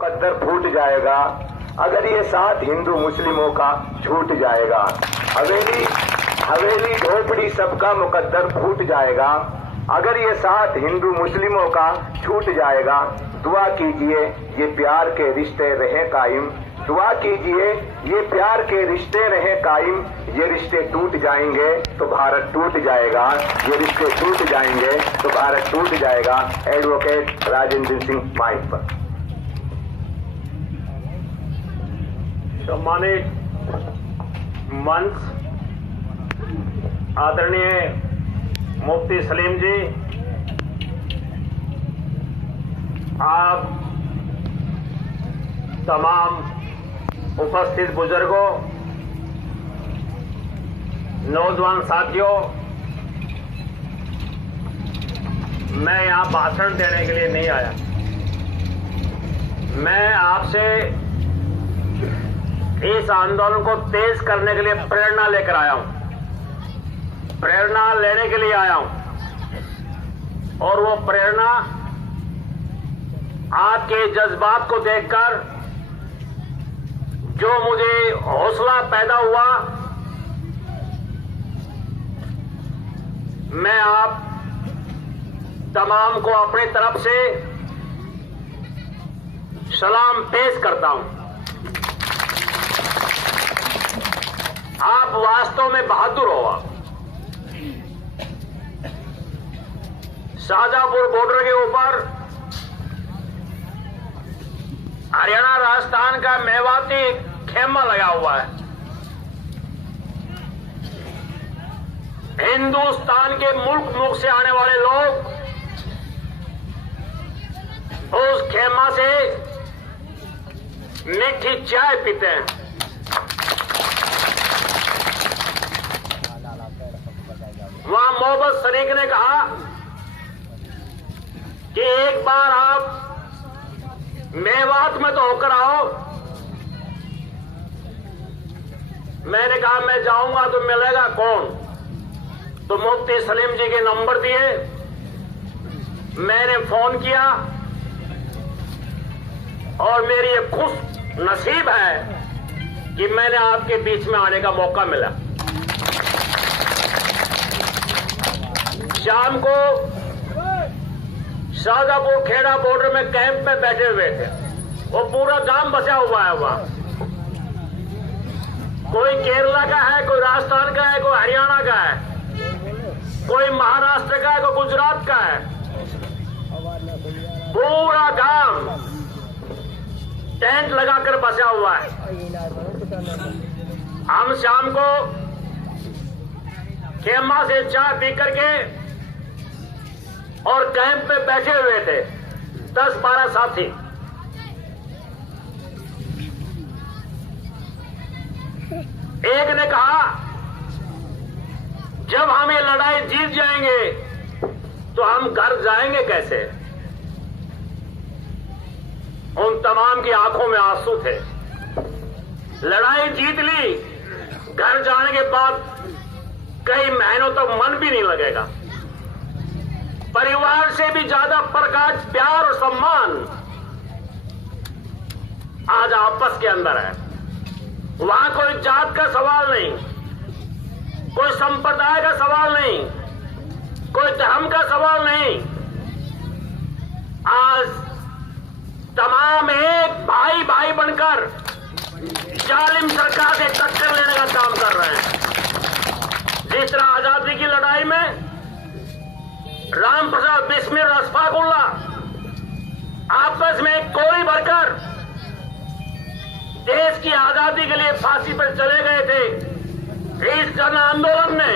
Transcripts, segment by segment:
मुकद्दर फूट जाएगा अगर ये साथ हिंदू मुस्लिमों का छूट जाएगा। हवेली हवेली झोपड़ी सबका मुकद्दर फूट जाएगा अगर ये साथ हिंदू मुस्लिमों का छूट जाएगा। दुआ कीजिए ये प्यार के रिश्ते रहे कायम, दुआ कीजिए ये प्यार के रिश्ते रहे कायम। ये रिश्ते टूट जाएंगे तो भारत टूट जाएगा, ये रिश्ते टूट जाएंगे तो भारत टूट जाएगा। एडवोकेट राजेंद्र सिंह माइक पर। सम्मानित मंच, आदरणीय मुफ्ती सलीम जी, आप तमाम उपस्थित बुजुर्गों, नौजवान साथियों, मैं यहां भाषण देने के लिए नहीं आया। मैं आपसे इस आंदोलन को तेज करने के लिए प्रेरणा लेकर आया हूं, प्रेरणा लेने के लिए आया हूं। और वो प्रेरणा आपके जज्बात को देखकर जो मुझे हौसला पैदा हुआ, मैं आप तमाम को अपनी तरफ से सलाम पेश करता हूं। आप वास्तव में बहादुर हो। शाहजहांपुर बॉर्डर के ऊपर हरियाणा राजस्थान का मेवाती खेमा लगा हुआ है। हिंदुस्तान के मुल्क मुल्क से आने वाले लोग उस खेमा से मीठी चाय पीते हैं। वहां मोहम्मद शरीक ने कहा कि एक बार आप मेवात में तो होकर आओ। मैंने कहा मैं जाऊंगा तो मिलेगा कौन? तो मुफ्ती सलीम जी के नंबर दिए, मैंने फोन किया और मेरी ये खुश नसीब है कि मैंने आपके बीच में आने का मौका मिला। शाम को शाहजहांपुर खेड़ा बॉर्डर में कैंप में बैठे हुए थे। वो पूरा गांव बसा हुआ है वहां। कोई केरला का है, कोई राजस्थान का है, कोई हरियाणा का है, कोई महाराष्ट्र का है, कोई गुजरात का है। पूरा गांव टेंट लगाकर बसा हुआ है। हम शाम को खेमा से चाय पी करके और कैंप पे बैठे हुए थे 10-12 साथी। एक ने कहा जब हम ये लड़ाई जीत जाएंगे तो हम घर जाएंगे कैसे? उन तमाम की आंखों में आंसू थे। लड़ाई जीत ली, घर जाने के बाद कई महीनों तक मन भी नहीं लगेगा। परिवार से भी ज्यादा प्रकाश, प्यार और सम्मान आज आपस के अंदर है। वहां कोई जात का सवाल नहीं, कोई संप्रदाय का सवाल नहीं, कोई धर्म का सवाल नहीं। आज तमाम एक भाई भाई बनकर जालिम सरकार से टक्कर लेने का काम कर रहे हैं। जिस तरह आजादी की लड़ाई में राम प्रसाद बिस्मिल अशफाकुल्ला आपस में कोई भरकर देश की आजादी के लिए फांसी पर चले गए थे। इस जन आंदोलन ने,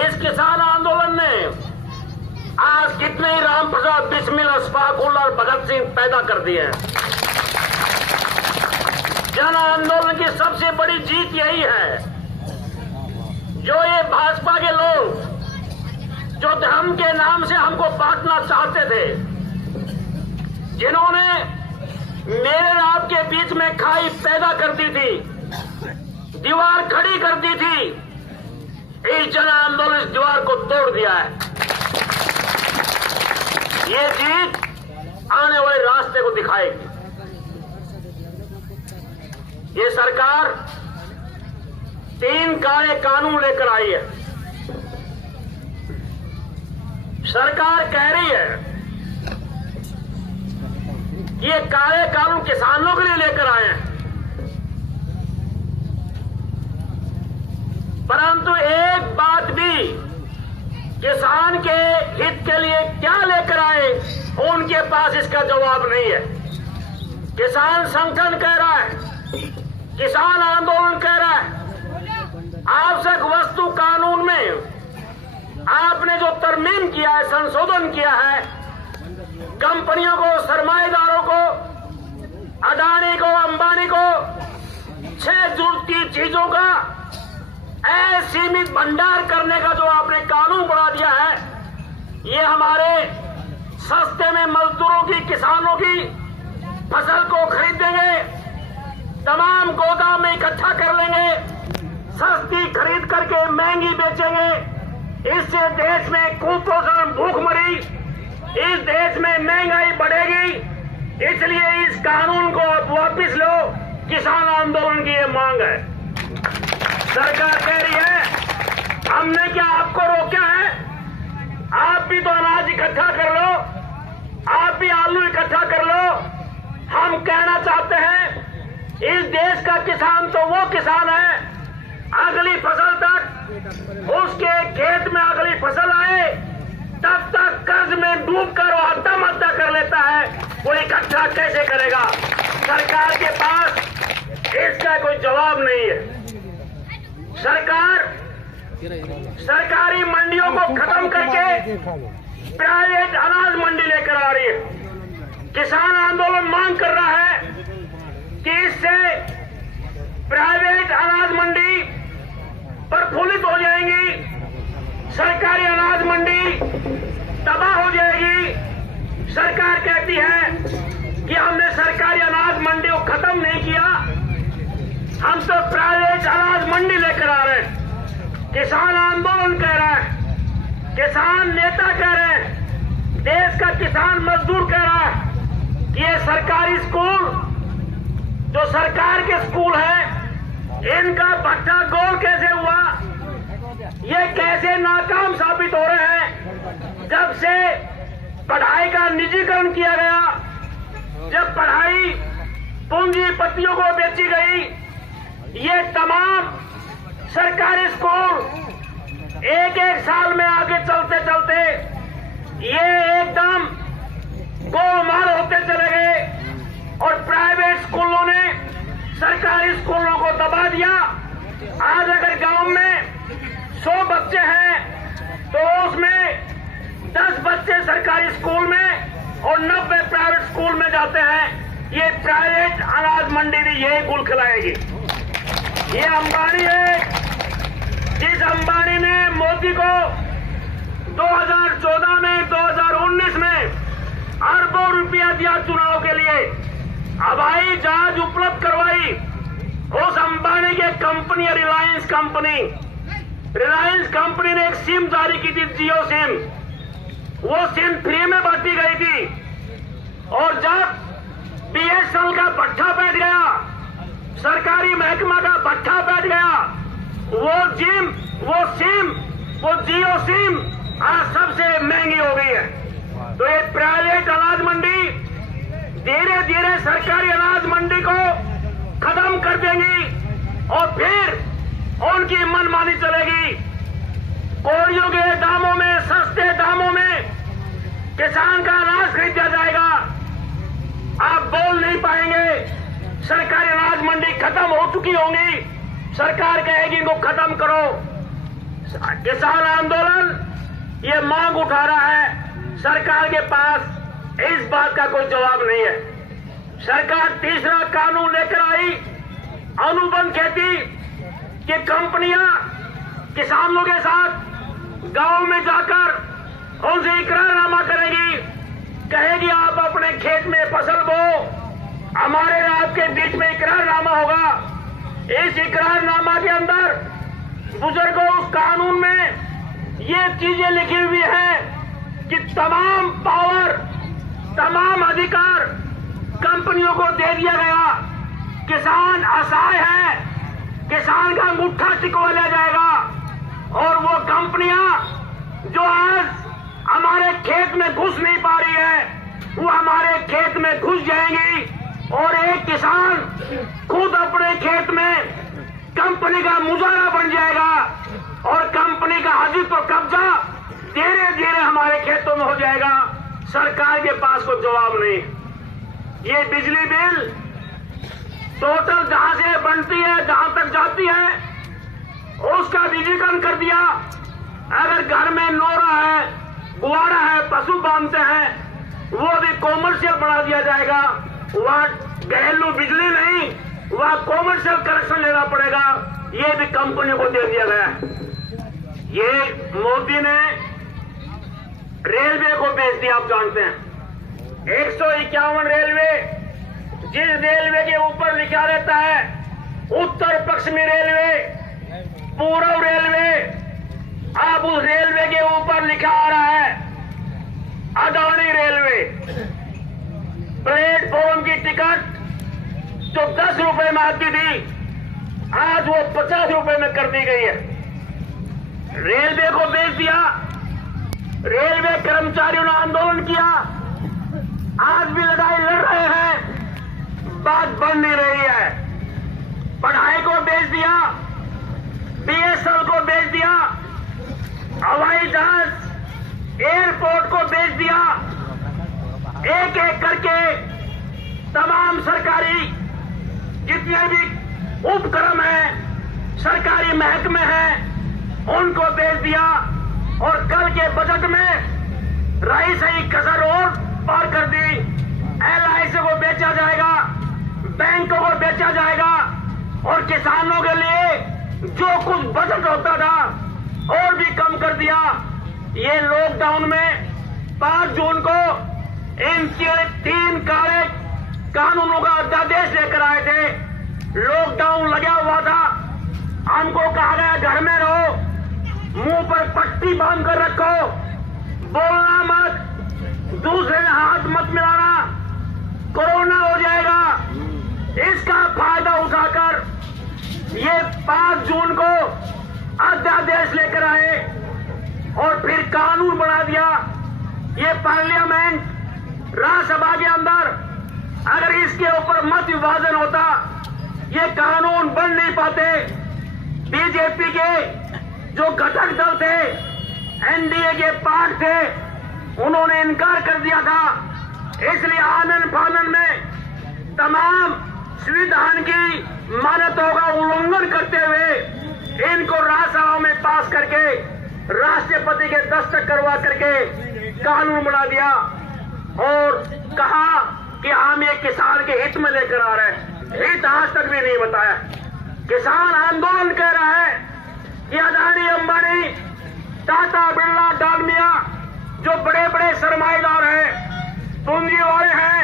इस किसान आंदोलन ने आज कितने ही राम प्रसाद बिस्मिल अशफाकुल्ला और भगत सिंह पैदा कर दिए हैं। जन आंदोलन की सबसे बड़ी जीत यही है, जो ये भाजपा के लोग जो धर्म के नाम से हमको बांटना चाहते थे, जिन्होंने मेरे और आपके बीच में खाई पैदा कर दी थी, दीवार खड़ी कर दी थी, इस जन आंदोलन इस दीवार को तोड़ दिया है। ये जीत आने वाले रास्ते को दिखाएगी। ये सरकार 3 काले कानून लेकर आई है। सरकार कह रही है कि ये काले कानून किसानों के लिए लेकर आए हैं, परंतु एक बात भी किसान के हित के लिए क्या लेकर आए उनके पास इसका जवाब नहीं है। किसान संगठन कह रहा है, किसान आंदोलन कह रहा है, आवश्यक वस्तु कानून में आपने जो तरमीम किया है, संशोधन किया है, कंपनियों को, सरमाएदारों को, अडानी को, अंबानी को 6 जरूरती चीजों का असीमित भंडार करने का जो आपने कानून बना दिया है, ये हमारे सस्ते में मजदूरों की, किसानों की फसल को खरीदेंगे, तमाम गोदाम में इकट्ठा कर लेंगे, सस्ती खरीद करके महंगी बेचेंगे। इससे देश में कुपोषण, भूखमरी, इस देश में महंगाई बढ़ेगी। इसलिए इस कानून को वापस लो, किसान आंदोलन की ये मांग है। सरकार कह रही है हमने क्या आपको रोका है, आप भी तो अनाज इकट्ठा कर लो, आप भी आलू इकट्ठा कर लो। हम कहना चाहते हैं इस देश का किसान तो वो किसान है, अगली फसल तक उसके खेत में अगली फसल आए तब तक कर्ज में डूबकर वो आत्महत्या कर लेता है, वो इकट्ठा कैसे करेगा? सरकार के पास इसका कोई जवाब नहीं है। सरकार सरकारी मंडियों को खत्म करके प्राइवेट अनाज मंडी लेकर आ रही है। किसान आंदोलन मांग कर रहा है कि इससे प्राइवेट अनाज मंडी प्रफुल्लित हो जाएंगी, सरकारी अनाज मंडी तबाह हो जाएगी। सरकार कहती है कि हमने सरकारी अनाज मंडी को खत्म नहीं किया, हम तो प्राइवेट अनाज मंडी लेकर आ रहे हैं। किसान आंदोलन कह रहा है, किसान नेता कह रहे हैं, देश का किसान मजदूर कह रहा है कि ये सरकारी स्कूल जो सरकार के स्कूल है, इनका भट्टा गोल कैसे हुआ, ये कैसे नाकाम साबित हो रहे हैं। जब से पढ़ाई का निजीकरण किया गया, जब पढ़ाई पूंजीपतियों को बेची गई, ये तमाम सरकारी स्कूल एक साल में आगे चलते चलते ये एकदम गोलमाल होते चले गए और प्राइवेट स्कूलों ने सरकारी स्कूलों को दबा दिया। आज अगर गांव में 100 बच्चे हैं तो उसमें 10 बच्चे सरकारी स्कूल में और 90 प्राइवेट स्कूल में जाते हैं। ये प्राइवेट अनाज मंडी भी यही गुल खिलाएगी। ये अंबानी है, जिस अंबानी ने मोदी को 2014 में, 2019 में अरबों रुपया दिया चुनाव के लिए, हवाई जहाज उपलब्ध करवाई, उस अंबानी की कंपनी रिलायंस कंपनी ने एक सिम जारी की थी, जियो सिम। वो सिम फ्री में बांटी गई थी और जब BSNL का भट्ठा बैठ गया, सरकारी महकमा का भट्ठा बैठ गया, वो जियो सिम आज सबसे महंगी हो गई है। तो ये प्राइवेट अनाज मंडी धीरे धीरे सरकारी अनाज मंडी को खत्म कर देंगी और फिर उनकी मनमानी चलेगी। कोरियों के दामों में, सस्ते दामों में किसान का अनाज खरीदा जाएगा। आप बोल नहीं पाएंगे, सरकारी अनाज मंडी खत्म हो चुकी होंगी, सरकार कहेगी इनको खत्म करो। किसान आंदोलन ये मांग उठा रहा है, सरकार के पास इस बात का कोई जवाब नहीं है। सरकार तीसरा कानून लेकर आई, अनुबंध खेती कि कंपनियां किसानों के साथ गांव में जाकर उनसे इकरारनामा करेगी, कहेगी आप अपने खेत में फसल बो, हमारे आपके बीच में इकरारनामा होगा। इस इकरारनामा के अंदर बुजुर्गों उस कानून में ये चीजें लिखी हुई है कि तमाम पावर, तमाम अधिकार कंपनियों को दे दिया गया। किसान असहाय है, किसान का अंगूठा टिकवा लिया जाएगा और वो कंपनियां जो आज हमारे खेत में घुस नहीं पा रही है वो हमारे खेत में घुस जाएंगी और एक किसान खुद अपने खेत में कंपनी का मुजारा बन जाएगा और कंपनी का हजिब और कब्जा धीरे धीरे हमारे खेतों में हो जाएगा। सरकार के पास कोई जवाब नहीं। ये बिजली बिल टोटल जहां से बनती है जहां तक जाती है उसका डिजिटल कर दिया। अगर घर में नोरा है, गुआरा है, पशु बांधते हैं, वो भी कॉमर्शियल बना दिया जाएगा। वह घरेलू बिजली नहीं, वह कॉमर्शियल कनेक्शन लेना पड़ेगा। ये भी कंपनी को दे दिया गया है। ये मोदी ने रेलवे को बेच दिया। आप जानते हैं 151 रेलवे, जिस रेलवे के ऊपर लिखा रहता है उत्तर पश्चिमी रेलवे, पूर्व रेलवे, अब उस रेलवे के ऊपर लिखा आ रहा है अडानी रेलवे। प्लेटफॉर्म की टिकट जो 10 रुपए में आती थी आज वो 50 रुपए में कर दी गई है। रेलवे को बेच दिया। रेलवे कर्मचारियों ने आंदोलन किया, आज भी लड़ाई लड़ रहे हैं, बात बन नहीं रही है। पढ़ाई को बेच दिया, बीएसएल को बेच दिया, हवाई जहाज एयरपोर्ट को बेच दिया। एक एक करके तमाम सरकारी जितने भी उपक्रम हैं, सरकारी महकमे हैं, उनको बेच दिया। और कल के बजट में रही सही कसर और पार कर दी। एलआईसी को बेचा जाएगा, बैंकों को बेचा जाएगा और किसानों के लिए जो कुछ बजट होता था और भी कम कर दिया। ये लॉकडाउन में 5 जून को इन 3 काले कानूनों का अध्यादेश लेकर आए थे। लॉकडाउन लगा हुआ था, हमको कहा गया घर में रहो, मुंह पर पट्टी बांध कर रखो, बोलना मत, दूसरे हाथ मत मिलाना, कोरोना हो जाएगा। इसका फायदा उठाकर ये 5 जून को अध्यादेश लेकर आए और फिर कानून बना दिया। ये पार्लियामेंट राज्यसभा के अंदर अगर इसके ऊपर मत विभाजन होता ये कानून बन नहीं पाते। बीजेपी के जो घटक दल थे, एनडीए के पार्ट थे, उन्होंने इनकार कर दिया था। इसलिए आनन फानन में तमाम संविधान की मान्यताओं का उल्लंघन करते हुए इनको राज्यसभा में पास करके राष्ट्रपति के दस्तखत करवा करके कानून बना दिया और कहा कि हम ये किसान के हित में लेकर आ रहे हैं। हित आज तक भी नहीं बताया। किसान आंदोलन कह रहा है कि अदानी, अंबानी, टाटा, बिरला, डालमिया जो बड़े बड़े सरमाएदार हैं, पूंजी वाले हैं,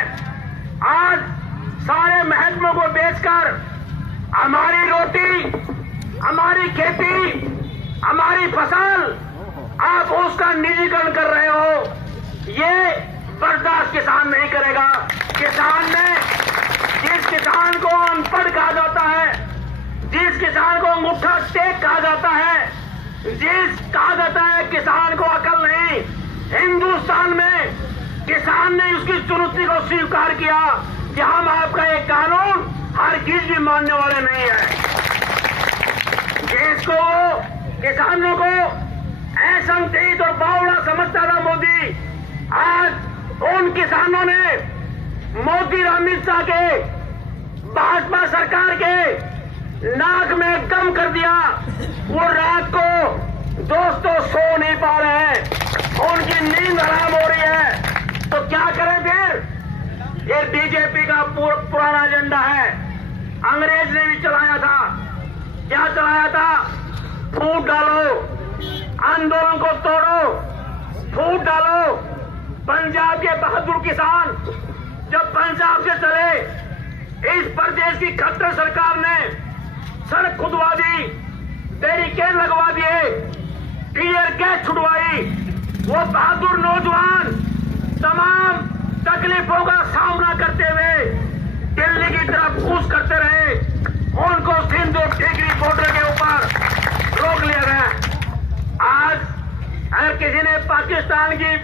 आज सारे महकमों को बेचकर हमारी रोटी, हमारी खेती, हमारी फसल आप उसका निजीकरण कर रहे हो। ये बर्दाश्त किसान नहीं करेगा। किसान ने जिस किसान को अनपढ़ कहा जाता है, जिस किसान को अंगूठा टेक कहा जाता है, जिस कहा जाता है किसान को अकल नहीं, हिंदुस्तान में किसान ने उसकी चुनौती को स्वीकार किया कि हम आपका एक कानून हरगिज भी मानने वाले नहीं है। जिसको किसानों को असंगठित और बावड़ा समझता था मोदी, आज उन किसानों ने मोदी और अमित शाह के भाजपा सरकार के नाक में दम कर दिया। वो रात को दोस्तों सो नहीं पा रहे हैं, उनकी नींद हराम हो रही है। तो क्या करें फिर? ये बीजेपी का पुराना एजेंडा है, अंग्रेज ने भी चलाया था। क्या चलाया था? फूट डालो, आंदोलन को तोड़ो, फूट डालो। पंजाब के बहादुर किसान जब पंजाब से चले, इस प्रदेश की खट्टर सरकार ने सड़क खुदवा दी, बैरिकेड लगवा दिए, टीयर गैस छुड़वाई। वो बहादुर नौजवान तमाम तकलीफों का सामना करते हुए दिल्ली की तरफ कूच करते रहे। पाकिस्तान की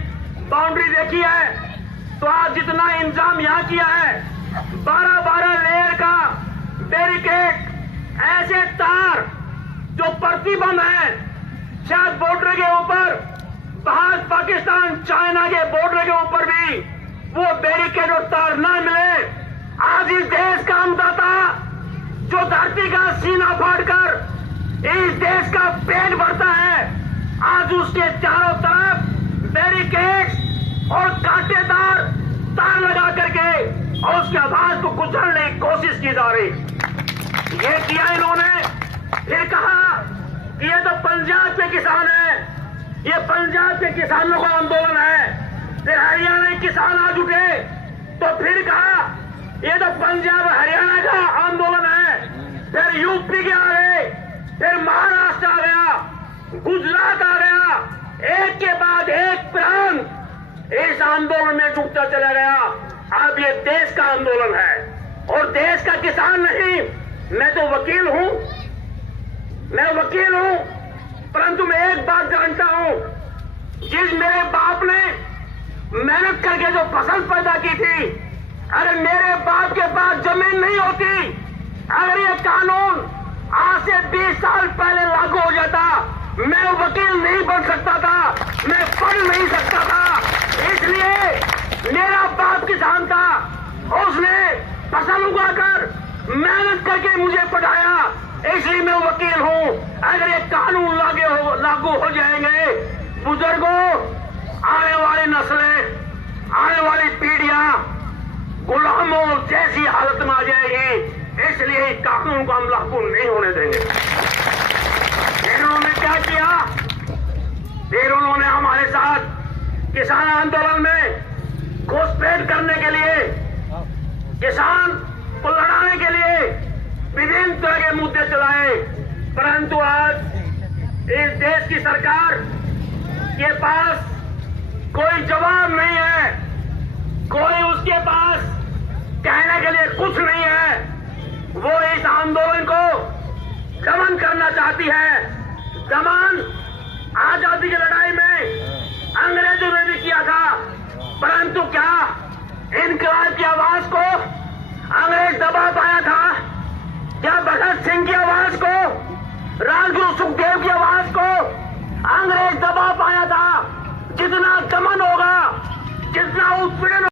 बाउंड्री देखी है तो आज जितना इंतजाम यहाँ किया है 12-12 लेयर का बैरिकेड, ऐसे तार जो प्रतिबंध है, शायद बॉर्डर के ऊपर, भारत पाकिस्तान चाइना के बॉर्डर के ऊपर भी वो बैरिकेड और तार न मिले। आज इस देश का अन्नदाता जो धरती का सीना फाड़कर इस देश का पेट भरता है, आज उसके चारों तरफ बैरिकेड और कांटेदार तार लगा करके और उसके आवाज को कुचलने की कोशिश की जा रही। ये किया इन्होंने, फिर कहा कि ये तो पंजाब के किसान है, ये पंजाब के किसानों का आंदोलन है। फिर हरियाणा के किसान आज उठे तो फिर कहा ये तो पंजाब हरियाणा का आंदोलन है। फिर यूपी के आ गए, फिर महाराष्ट्र आ गया, गुजरात आ गया, एक के बाद एक प्रांत इस आंदोलन में डूबता चला गया। अब ये देश का आंदोलन है और देश का किसान नहीं। मैं तो वकील हूं, मैं वकील हूं, परंतु मैं एक बात जानता हूं, जिस मेरे बाप ने मेहनत करके जो फसल पैदा की थी, अगर मेरे बाप के पास जमीन नहीं होती, अगर ये कानून आज से 20 साल पहले लागू हो जाता, मैं वकील नहीं बन सकता था, मैं पढ़ नहीं सकता था। इसलिए मेरा बाप किसान था, उसने फसल उगाकर मेहनत करके मुझे पढ़ाया, इसलिए मैं वकील हूं। अगर ये कानून लागू हो जाएंगे, बुजुर्गों, आने वाली नस्लें, आने वाली पीढ़ियां गुलामों जैसी हालत में आ जाएगी। इसलिए इस कानून को हम लागू नहीं होने देंगे। फिर उन्होंने क्या किया? फिर उन्होंने हमारे साथ किसान आंदोलन में घुसपैठ करने के लिए, किसान को लड़ाने के लिए विभिन्न तरह के मुद्दे चलाए, परंतु आज इस देश की सरकार के पास कोई जवाब नहीं है, कोई उसके पास कहने के लिए कुछ नहीं है। वो इस आंदोलन को दमन करना चाहती है। दमन आजादी की लड़ाई में अंग्रेजों ने भी किया था, परंतु क्या इनकलाब की आवाज को अंग्रेज दबा पाया था? क्या भगत सिंह की आवाज को, राजगुरु सुखदेव की आवाज को अंग्रेज दबा पाया था? जितना दमन होगा, जितना उत्पीड़न